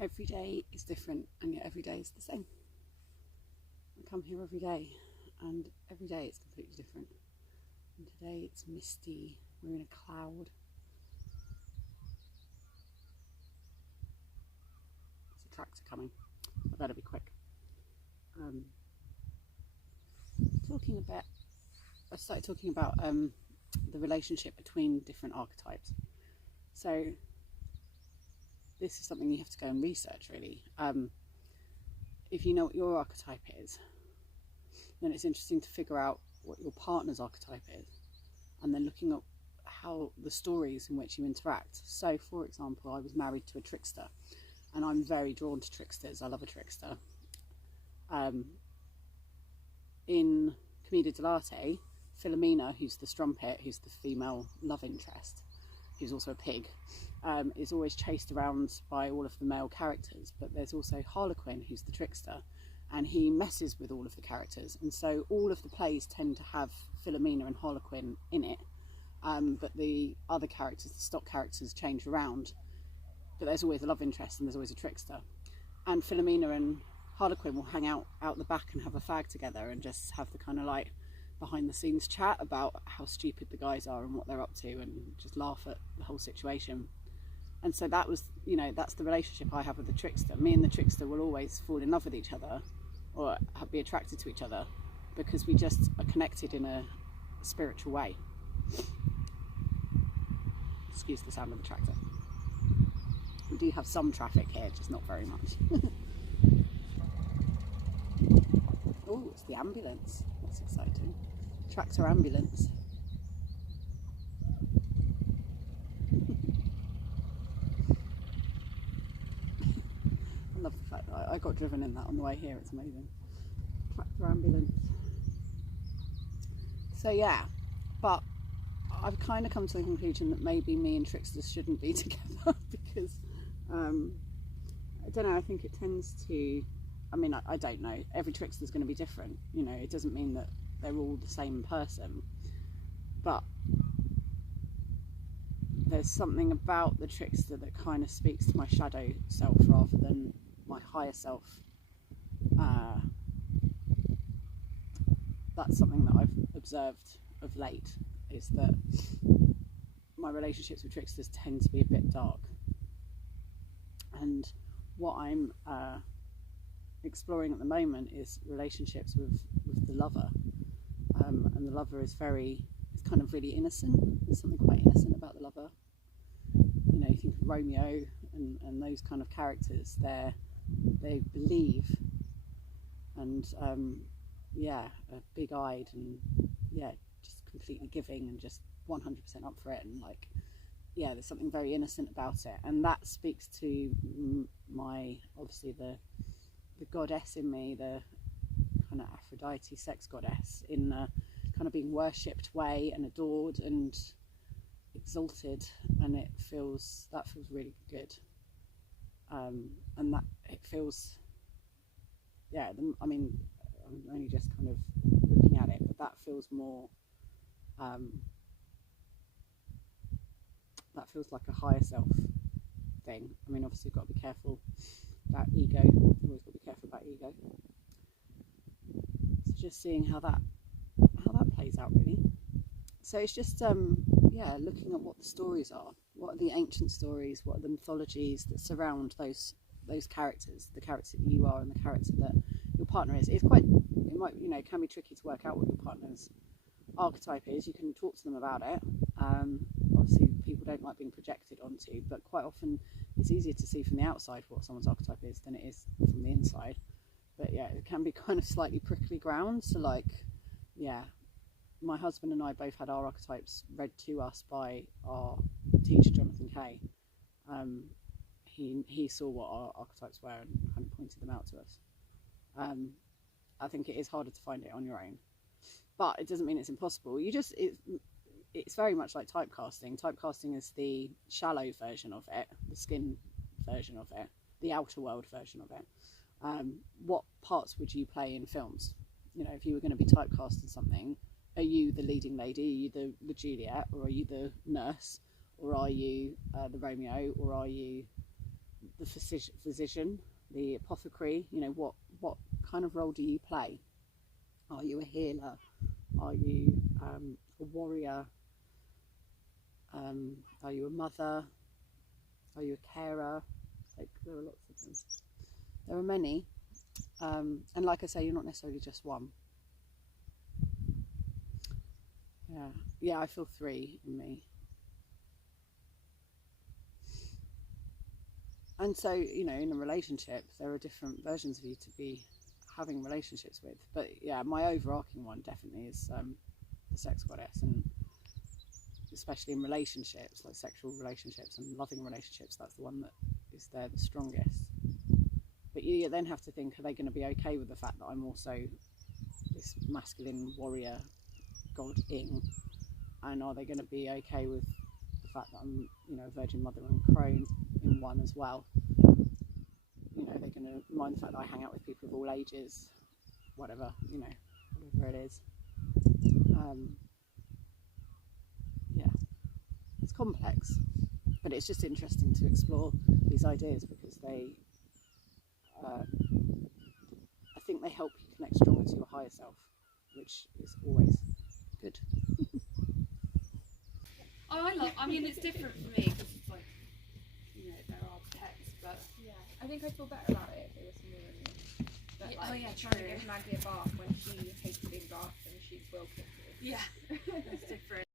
Every day is different, and yet every day is the same. I come here every day, and every day it's completely different. And today it's misty, we're in a cloud. There's a tractor coming, I better be quick. I started talking about the relationship between different archetypes. So this is something you have to go and research, really. If you know what your archetype is, then it's interesting to figure out what your partner's archetype is, and then looking at how the stories in which you interact. So, for example, I was married to a trickster, and I'm very drawn to tricksters. I love a trickster. In Commedia dell'arte, Philomena, who's the strumpet, who's the female love interest, who's also a pig, is always chased around by all of the male characters. But there's also Harlequin, who's the trickster, and he messes with all of the characters. And so all of the plays tend to have Philomena and Harlequin in it, but the other characters, the stock characters, change around. But there's always a love interest and there's always a trickster. And Philomena and Harlequin will hang out the back and have a fag together and just have the kind of like behind the scenes chat about how stupid the guys are and what they're up to, and just laugh at the whole situation. And so that was, that's the relationship I have with the trickster. Me and the trickster will always fall in love with each other or be attracted to each other because we just are connected in a spiritual way. Excuse the sound of the tractor. We do have some traffic here, just not very much. Oh, it's the ambulance. That's exciting. Tractor ambulance. I love the fact that I got driven in that on the way here. It's amazing. Tractor ambulance. So yeah, but I've kind of come to the conclusion that maybe me and tricksters shouldn't be together because I don't know, I think it tends to, I don't know, every trickster's going to be different, it doesn't mean that they're all the same person, but there's something about the trickster that kind of speaks to my shadow self rather than my higher self. That's something that I've observed of late, is that my relationships with tricksters tend to be a bit dark. And what I'm exploring at the moment is relationships with the lover. And the lover is it's kind of really innocent. There's something quite innocent about the lover. You think of Romeo and those kind of characters. They believe and are big-eyed and just completely giving and just 100% up for it, and there's something very innocent about it, and that speaks to my, obviously, the goddess in me, the kind of Aphrodite sex goddess, in a kind of being worshipped way and adored and exalted, and that feels really good, and that it feels, I'm only just kind of looking at it, but that feels more, that feels like a higher self thing. Obviously you've got to be careful about ego. You've always got to be careful about ego. So just seeing how that plays out, really. So it's just looking at what the stories are. What are the ancient stories? What are the mythologies that surround those characters? The character that you are and the character that your partner is. It can be tricky to work out what your partner's archetype is. You can talk to them about it. Obviously people don't like being projected onto, but quite often it's easier to see from the outside what someone's archetype is than it is from the inside. But it can be kind of slightly prickly ground. So my husband and I both had our archetypes read to us by our teacher, Jonathan Kay. He saw what our archetypes were and kind of pointed them out to us. I think it is harder to find it on your own, but it doesn't mean it's impossible. It's very much like typecasting. Typecasting is the shallow version of it, the skin version of it, the outer world version of it. What parts would you play in films? If you were going to be typecast in something, are you the leading lady? Are you the Juliet, or are you the nurse, or are you the Romeo, or are you the physician, the apothecary. You know, what kind of role do you play? Are you a healer? Are you a warrior? Are you a mother? Are you a carer? Like, there are lots of them. There are many, and like I say, you're not necessarily just one. Yeah, I feel 3 in me. And so, you know, in a relationship, there are different versions of you to be having relationships with. But yeah, my overarching one definitely is the sex goddess, and especially in relationships, like sexual relationships and loving relationships, that's the one that is there the strongest. But you then have to think, are they going to be okay with the fact that I'm also this masculine warrior god-ing? And are they going to be okay with the fact that I'm, you know, a virgin mother and crone in one as well? You know, they're going to mind the fact that I hang out with people of all ages, whatever, you know, whatever it is. Yeah, it's complex, but it's just interesting to explore these ideas because they, I think they help you connect stronger to your higher self, which is always good. Oh, I mean, it's different for me because it's like, you know, there are texts, but yeah, I think I'd feel better about it if it was more than me. But yeah, like, oh yeah, trying to true. give Maggie a bath when she hates being bathed and she will kick you. Yeah, it's different.